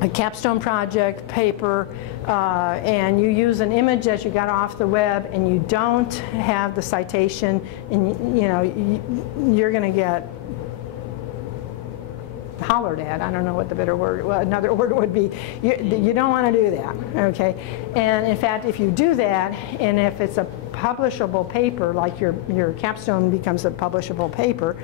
a capstone project paper, and you use an image that you got off the web and you don't have the citation, and you're going to get hollered at. I don't know what the better word, well, another word would be. You don't want to do that, okay? And in fact, if you do that, and if it's a publishable paper, like your capstone becomes a publishable paper,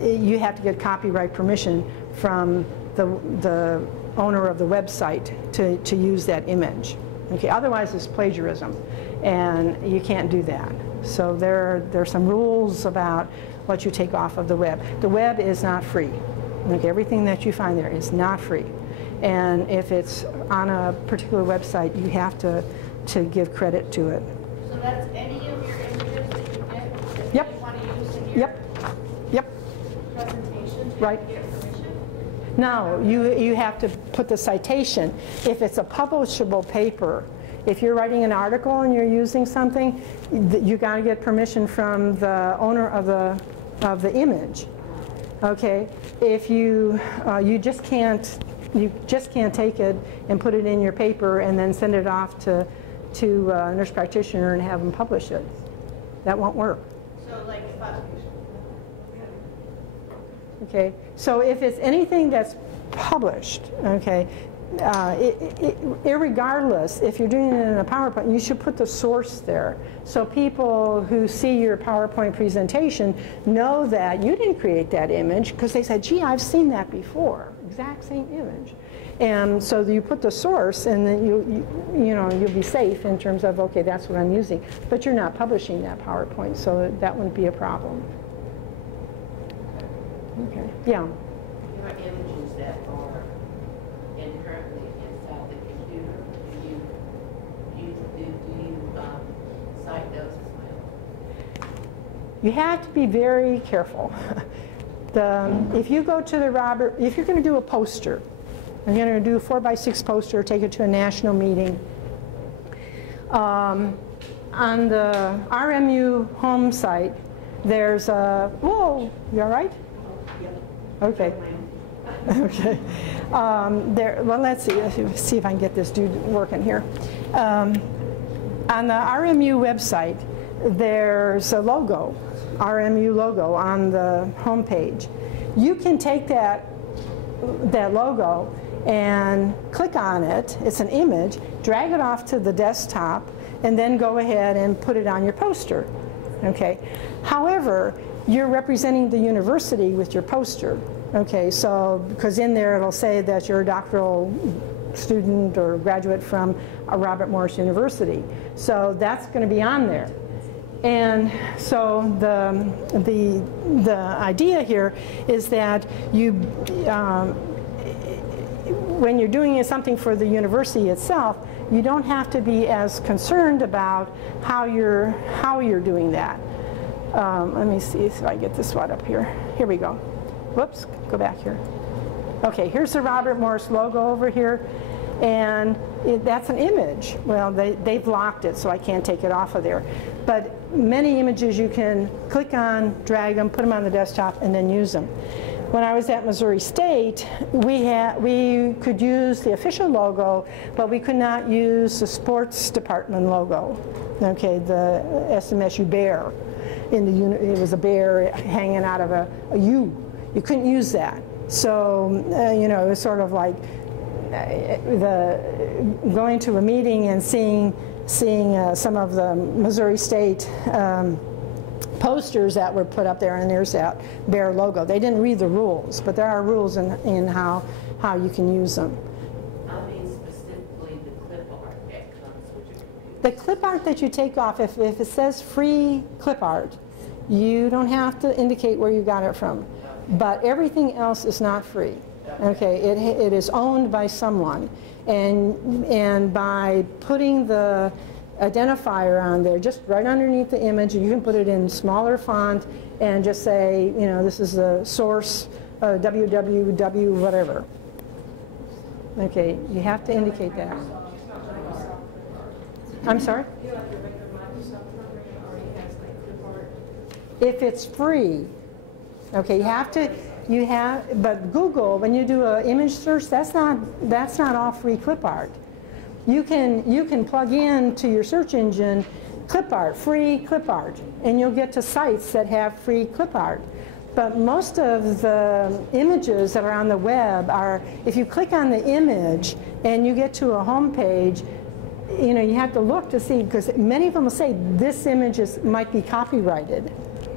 you have to get copyright permission from the owner of the website to use that image. Okay, otherwise it's plagiarism, and you can't do that. So there are some rules about what you take off of the web. The web is not free. Okay, everything that you find there is not free. And if it's on a particular website, you have to give credit to it. So that's any of your images that you get that Yep. you want to use in your presentation? Right. No, you have to put the citation. If it's a publishable paper, if you're writing an article and you're using something, you got to get permission from the owner of the image. Okay, if you just can't take it and put it in your paper and then send it off to a nurse practitioner and have them publish it. That won't work. So like okay, so if it's anything that's published, okay, irregardless, if you're doing it in a PowerPoint, you should put the source there. So people who see your PowerPoint presentation know that you didn't create that image, because they said, gee, I've seen that before, exact same image. And so you put the source, and then you'll be safe in terms of, okay, that's what I'm using. But you're not publishing that PowerPoint, so that wouldn't be a problem. Okay, yeah. Your images that are currently inside the computer, do you cite those as well? You have to be very careful. If you go to the if you're going to do a poster, I'm going to do a 4x6 poster, take it to a national meeting. On the RMU home site, there's a, whoa, you all right? Okay. Okay. Well, let's see if I can get this dude working here. On the RMU website, there's a logo, RMU logo on the home page. You can take that logo and click on it. It's an image. Drag it off to the desktop, and then go ahead and put it on your poster. Okay. However, you're representing the university with your poster. Okay, so because in there it'll say that you're a doctoral student or graduate from Robert Morris University. So that's going to be on there. And so the idea here is that when you're doing something for the university itself, you don't have to be as concerned about how you're doing that. Let me see if I get this right up here. Here we go. Whoops, go back here. Okay, here's the Robert Morris logo over here, and that's an image. Well, they've locked it, so I can't take it off of there. But many images you can click on, drag them, put them on the desktop, and then use them. When I was at Missouri State, we could use the official logo, but we could not use the sports department logo. Okay, the SMSU bear. It was a bear hanging out of a U. You couldn't use that. So, it was sort of like going to a meeting and seeing some of the Missouri State posters that were put up there, and there's that bear logo. They didn't read the rules, but there are rules in how you can use them. I mean specifically the clip art that comes with your computer. The clip art that you take off, if it says free clip art, you don't have to indicate where you got it from. But everything else is not free. Okay, it is owned by someone, and by putting the identifier on there, just right underneath the image, you can put it in smaller font and just say, this is the source, www whatever. Okay, you have to indicate that. I'm sorry? If it's free, okay, you have to You have, but Google, when you do an image search, that's not all free clip art. You can plug in to your search engine clip art, free clip art, and you'll get to sites that have free clip art. But most of the images that are on the web are, if you click on the image and you get to a home page, you know, you have to look to see, because many of them will say this image might be copyrighted.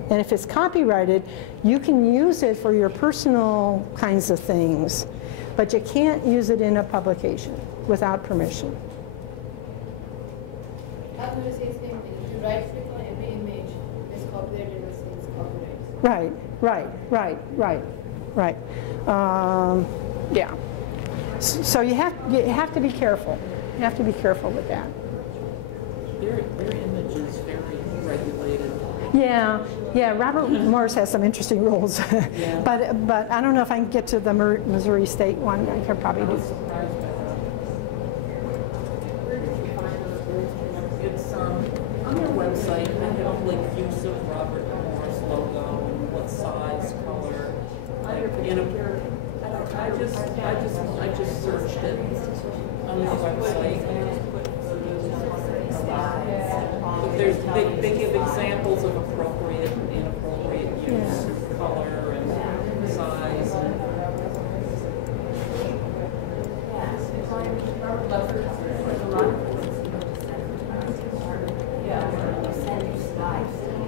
And if it's copyrighted, you can use it for your personal kinds of things, but you can't use it in a publication without permission. I was going to say the same thing. If you right click on every image, it's copyrighted or it's copyrighted. Right. Yeah. So you have to be careful. You have to be careful with that. Their image is very regulated. Yeah. Robert Morris has some interesting rules, Yeah. but I don't know if I can get to the Missouri State one. I could probably do. It's on their website. They have like use of Robert Morris logo and what size, color. I just searched it on their website. But they give examples of appropriate and inappropriate use, color and size.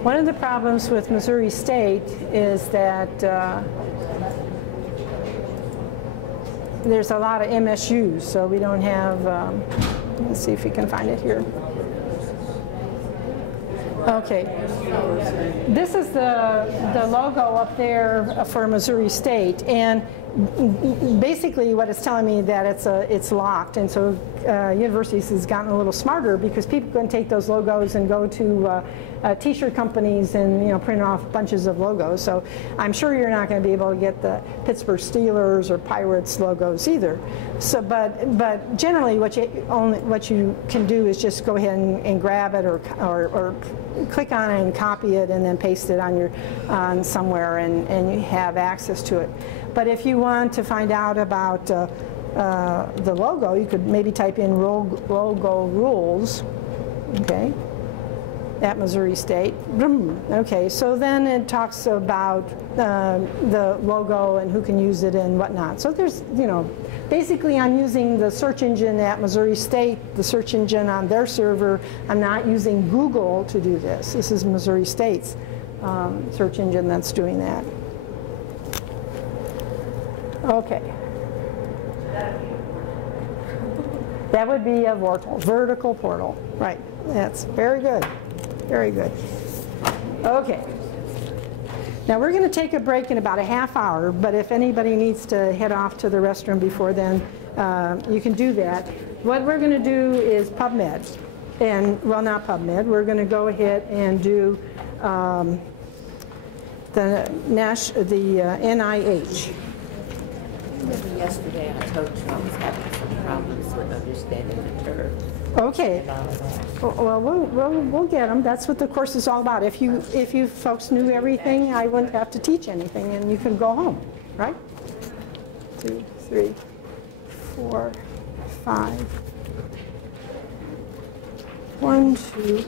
One of the problems with Missouri State is that there's a lot of MSUs, so we don't have, let's see if we can find it here. Okay, this is the logo up there for Missouri State, and basically what it's telling me that it's locked, and so universities has gotten a little smarter because people can take those logos and go to t-shirt companies and print off bunches of logos. So I'm sure you're not going to be able to get the Pittsburgh Steelers or Pirates logos either. So, but generally what you can do is just go ahead and grab it or click on it and copy it and then paste it on somewhere and you have access to it. But if you want to find out about the logo, you could maybe type in logo rules, okay, at Missouri State. Okay, so then it talks about the logo and who can use it and whatnot. So there's, basically I'm using the search engine at Missouri State, the search engine on their server. I'm not using Google to do this. This is Missouri State's search engine that's doing that. Okay. That would be a vertical portal. Right. That's very good. Very good. Okay. Now we're going to take a break in about a half hour, but if anybody needs to head off to the restroom before then, you can do that. What we're going to do is PubMed. And, well, not PubMed. We're going to go ahead and do the NIH. Yesterday I told you I was having some problems with understanding the terms. Okay. Well, we'll get them. That's what the course is all about. If you folks knew everything, I wouldn't have to teach anything, and you can go home, right? 2, 3, 4, 5. 1, 2.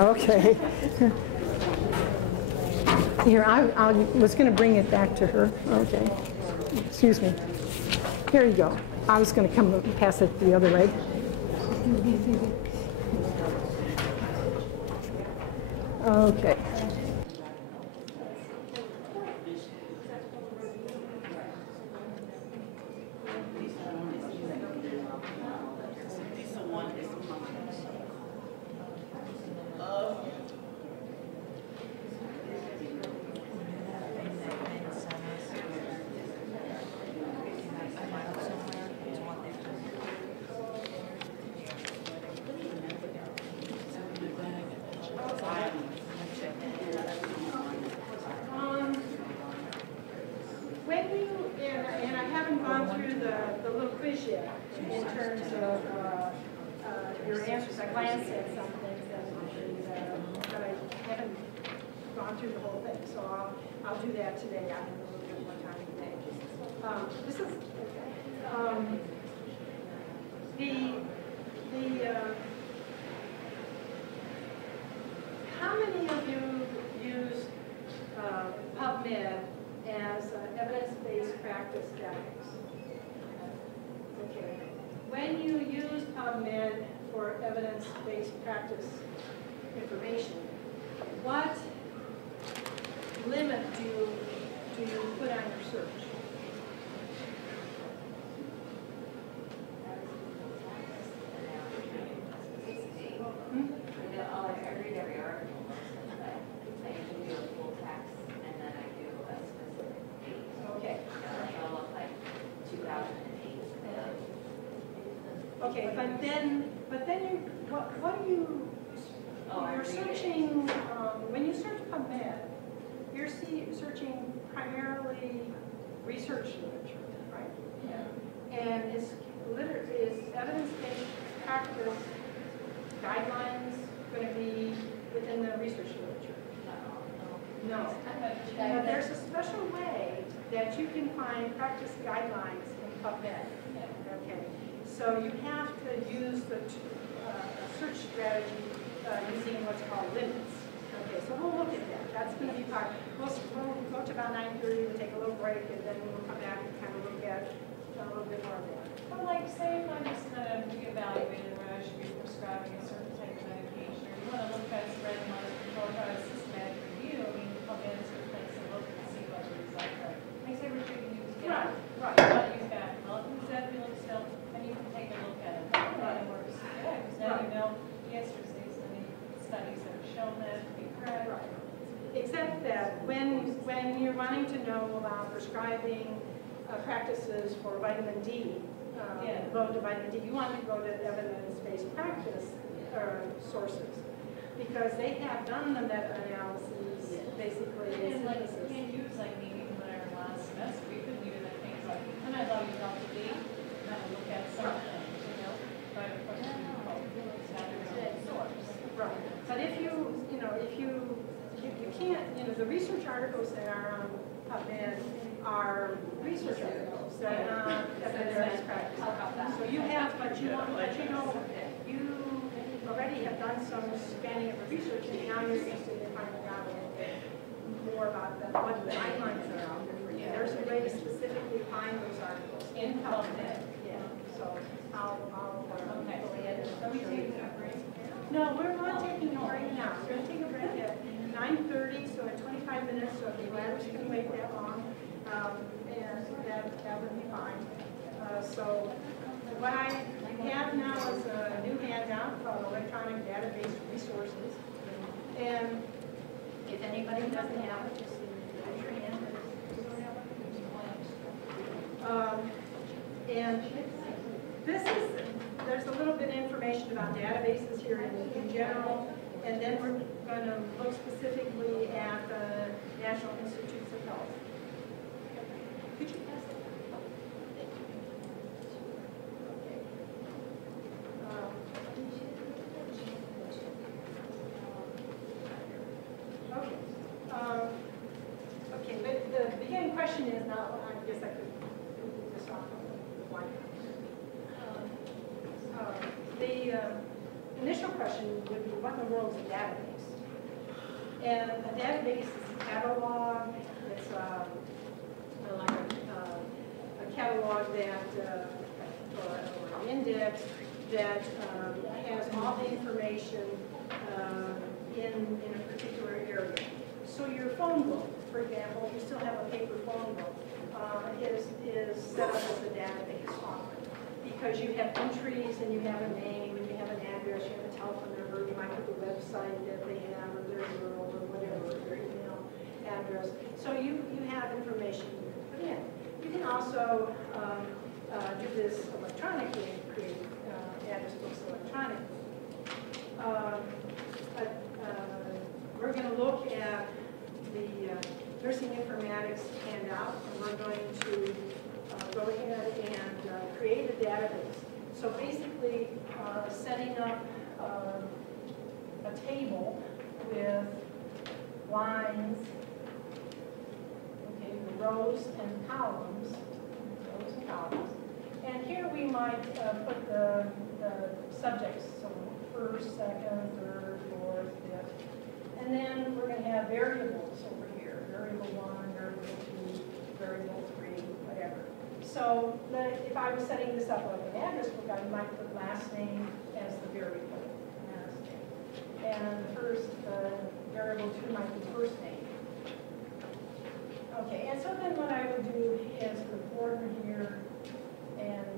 Okay. Here, I was going to bring it back to her. Okay. Excuse me. Here you go. I was going to come and pass it the other way. Okay. And I haven't gone through the little quiz yet in terms of your answers. I glanced at some things, but I haven't gone gone through the whole thing, so I'll do that today. I have a little bit more time today. This is how many of you use PubMed as evidence-based practice database? Okay. When you use PubMed for evidence-based practice information, what limit do you put on your search? I read every article, but I usually do a full text and then I do a specific date. Okay. Like I'll look like 2008. Okay, but then you, what do you, you're searching, when you search PubMed, you're searching primarily research literature, right? Yeah. And is evidence-based practice guidelines going to be within the research literature? No. But there's a special way that you can find practice guidelines in PubMed. Okay. So you have to use the search strategy using what's called limits. Okay, so we'll look at that. That's going to be part. We'll go to about 9:30, we'll take a little break, and then we'll come back and kind of look at a little bit more of that. Well, like, say if I'm just kind of evaluating whether I should be prescribing a certain type of medication, or you want to look at spread monitor control, try a systematic review, I mean, come in to a place and look and see what the results are. Like, say we're treating you together. Right. You want to use that, well, if it's that feeling still, then you can take a look at it. That works good, because now you know, yes, there's these many studies that have shown that to be correct. Right. Except that when you're wanting to know about prescribing practices for vitamin D, low to vitamin D, you want to go to evidence-based practice sources because they have done the meta-analyses basically. And like, you can't use like maybe whatever last semester, we couldn't use like things like, and I thought you got the date, and I would look at some things, try to put it in source. Right. But if you can't, the research articles that are on PubMed are research articles that are not evidence-based practice. So you have, but you already have done some spanning of the research, and now you're interested in finding out a little bit more about what the guidelines are out there for you. There's a way to specifically find those articles in PubMed. Yeah. So I'll go ahead and Are we taking a break? No, we're not taking a break now. We're going to take a break at 9:30, so at 25 minutes, so if you guys can wait that long, and that would be fine. So what I have now is a new handout called Electronic Database Resources. And if anybody doesn't have it, just raise your hand. And there's a little bit of information about databases here in general, and then we're going to look specifically at the National Institutes of Health. Could you pass that? Thank you. Okay. Okay, but the beginning question is now, I guess I could move this off of the white. The initial question would be, what in the world is a database? And a database is a catalog. It's like a catalog that, or an index that has all the information in a particular area. So your phone book, for example, if you still have a paper phone book, is set up as a database often. Because you have entries and you have a name and you have an address, you have a telephone number, you might have a website that they have or their URL or whatever, their email address. So you have information you can put in. You can also do this electronically, create address books electronically. We're going to look at the nursing informatics handout, and we're going to go ahead and create a database. So basically, setting up a table with lines, okay, the rows and columns, And here we might put the subjects, so first, second, third, fourth, fifth. And then we're going to have variables over here, variable 1, variable 2, variable 3, whatever. So if I was setting this up like an address book, I might put last name as the variable, last name. And the first variable 2 might be first name. Okay, and so then what I would do is the border here and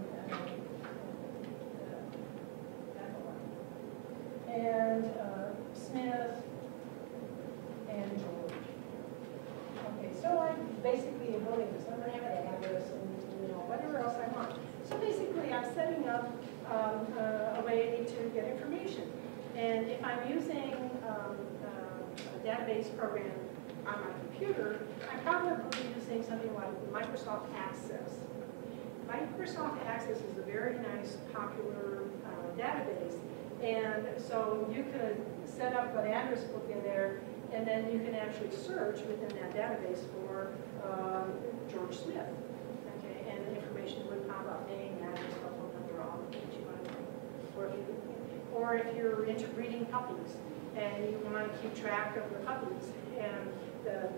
Smith and George. Okay, so I'm basically avoiding this. I'm going to have an address and whatever else I want. So basically, I'm setting up a way to get information. And if I'm using a database program on my computer, I'm probably using something like Microsoft Access. Microsoft Access is a very nice, popular database. And so you could set up an address book in there, and then you can actually search within that database for George Smith. Okay, and the information would pop up, name, address, phone number, all the things you want to know. Or if you're into breeding puppies, and you want to keep track of the puppies, and the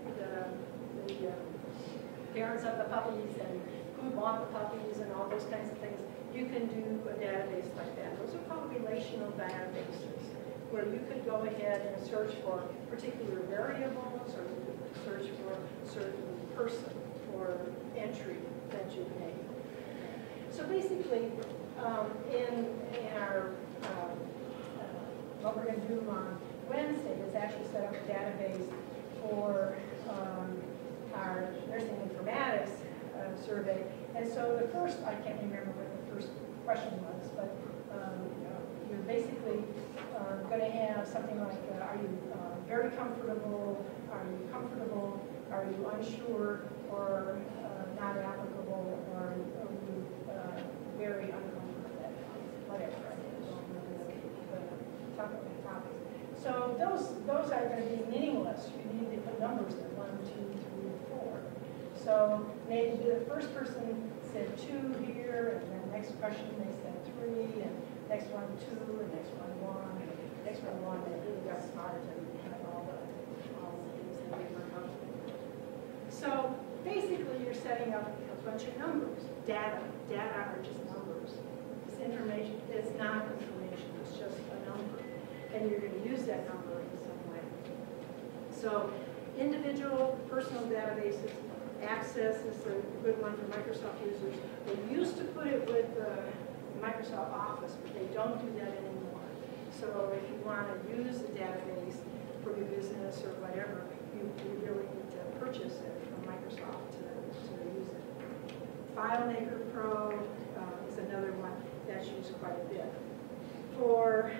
parents of the puppies, and who bought the puppies, and all those kinds of things, you can do a database like that. Those are called relational databases, where you could go ahead and search for particular variables, or you could search for a certain person or entry that you've made. So basically, in our what we're going to do on Wednesday is actually set up a database for our nursing informatics survey. And so the first, I can't remember what the first question was, but you're basically going to have something like, are you very comfortable, are you comfortable, are you unsure, or not applicable, or are you very uncomfortable, whatever. I don't remember the topic. So those are going to be meaningless. You need to put numbers in 1, 2, 3, 4. So maybe the first person said 2 here, and then the next question they said 3, and next one 2, and next one 1, and next one 1. They really got smart and had all the things that they were comfortable with. So basically, you're setting up a bunch of numbers. Data are just numbers. This information is not information. It's just a number, and you're going to use that number in some way. So individual personal databases. Access is a good one for Microsoft users. They used to put it with Microsoft Office, but they don't do that anymore. So if you want to use a database for your business or whatever, you really need to purchase it from Microsoft to use it. FileMaker Pro is another one that's used quite a bit. For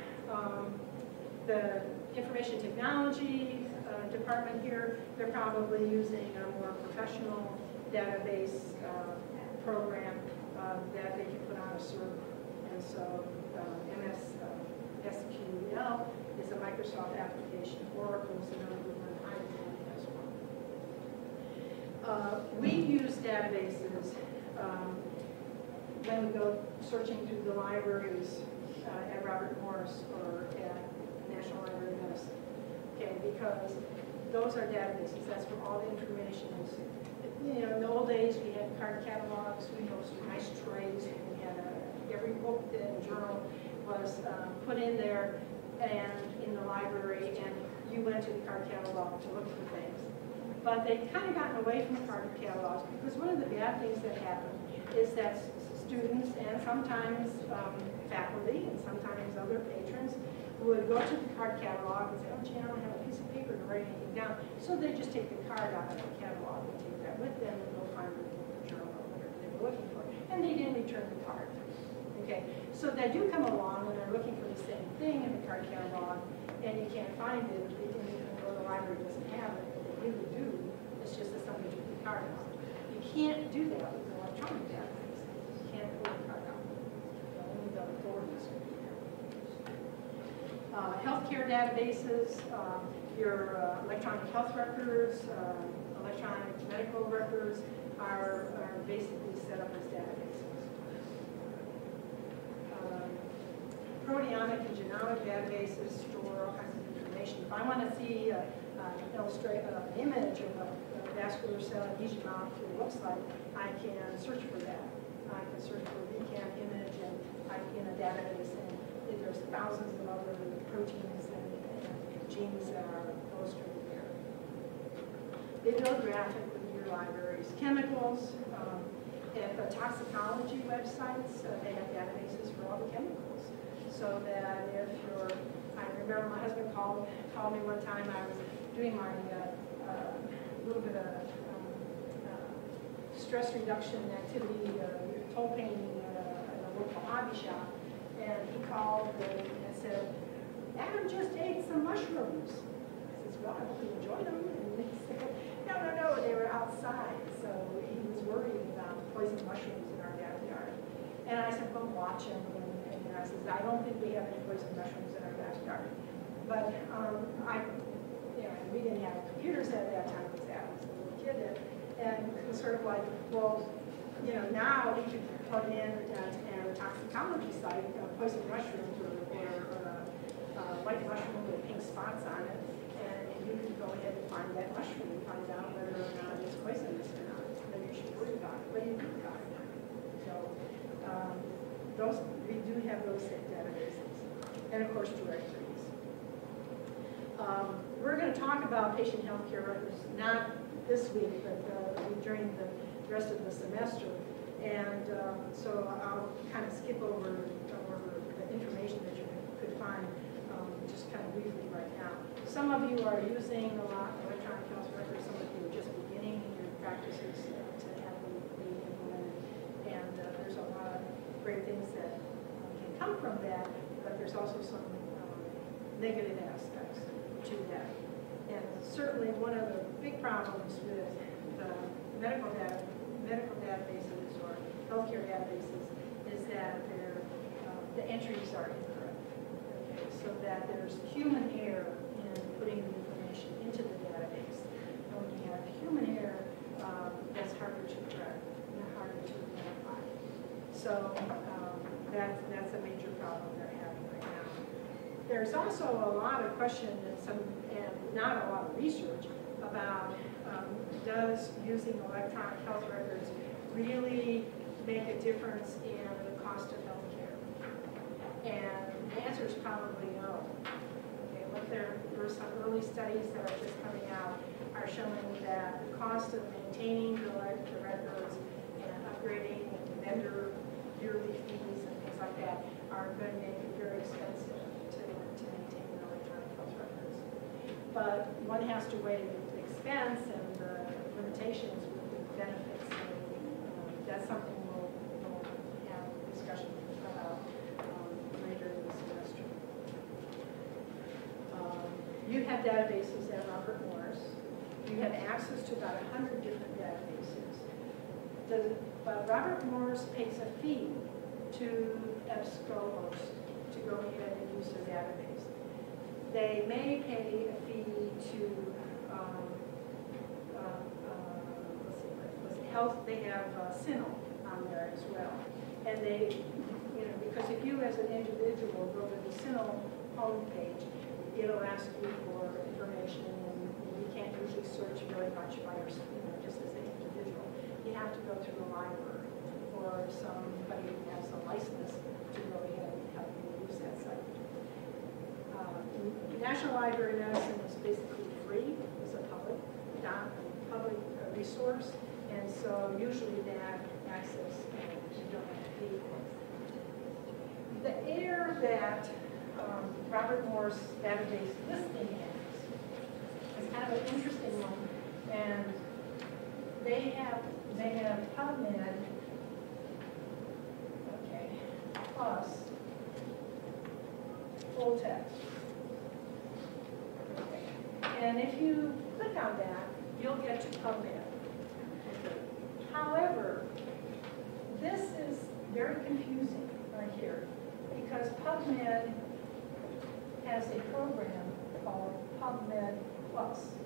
the information technology department here, they're probably using a more professional database program that they can put on a server. And so MS SQL is a Microsoft application. Oracle is another one. IBM has one. We use databases when we go searching through the libraries at Robert Morris or at National Library of Medicine. Okay, because those are databases. That's where all the information is. You know, in the old days, we had card catalogs. We had some nice trays. We had every book and journal was put in there and in the library, and you went to the card catalog to look for things. But they've kind of gotten away from the card catalogs because one of the bad things that happen is that students and sometimes faculty and sometimes other patrons would go to the card catalog and say, oh, gee, I don't have a piece of paper to write anything down. So they just take the card out of the catalog and take that with them and go find the journal or whatever they were looking for. And they didn't return the card. Okay, so they do come along and they're looking for the same thing in the card catalog, and you can't find it. They didn't even know the library doesn't have it. But they really do. It's just that somebody took the card out. You can't do that with electronic database. You can't pull the card out. Only the authorities can do that. Healthcare databases, your electronic health records, electronic medical records are basically set up as databases. Proteomic and genomic databases store all kinds of information. If I want to see an image of a vascular cell adhesion molecule looks like, I can search for that. I can search for a VCAM image and in a database, and there's thousands of other proteins and genes that are illustrated there. Bibliographic with your libraries, chemicals. At the toxicology websites, they have databases for all the chemicals. So that if you're, I remember my husband called me one time. I was doing my little bit of stress reduction activity, toll painting at a local hobby shop, and he called and said, "Adam just ate some mushrooms." I said, "Well, I hope you enjoyed them." And he said, "No, they were outside." So he was worried about poison mushrooms in our backyard. And I said, "Well, watch them." And I said, "I don't think we have any poison mushrooms in our backyard." But we didn't have computers at that time because I was a little kid. And it was sort of like, well, now we could plug in at a toxicology site, poison mushrooms or white mushroom with pink spots on it, and you can go ahead and find that mushroom and find out whether or not it's poisonous or not. Then you should worry about it. What do you do about it? So we do have those databases, and of course directories. We're going to talk about patient health care records, not this week, but during the rest of the semester. And so I'll kind of skip over the information that you could find just kind of briefly right now. Some of you are using a lot of electronic health records. Some of you are just beginning your practices to have them be implemented. And there's a lot of great things that can come from that, but there's also some negative aspects to that. And certainly one of the big problems with the medical databases or healthcare databases is that the entries are incorrect. Okay, so that there's human error in putting the information into the database. And when you have human error, that's harder to correct and harder to identify. So that's a major problem they're having right now. There's also a lot of question and not a lot of research about does using electronic health records really make a difference in the cost of health care? And the answer is probably no. Okay, there are some early studies that are just coming out are showing that the cost of maintaining the records and upgrading and vendor yearly fees and things like that are going to make it very expensive to maintain the electronic health records. But one has to weigh the expense and the limitations with the benefits. And that's something we'll have a discussion about later in the semester. You have databases at Robert Morris. You have access to about 100 different databases. But Robert Morris pays a fee to EBSCO to go ahead and use their database. They may pay a fee to health. They have CINL on there as well, and they, because if you as an individual go to the CINL homepage, it'll ask you for information, and you can't usually search very much by yourself, just as an individual. You have to go through a library or somebody who has a license to go ahead and help you use that site. National Library of Medicine is basically free. It's a public resource, and so usually they have access and you don't have to pay for it. The error that Robert Morris database listing is kind of an interesting one, and they have PubMed, okay, plus full text. Okay. And if you click on that, you'll get to PubMed. Okay. However, this is very confusing right here because PubMed has a program called PubMed Plus.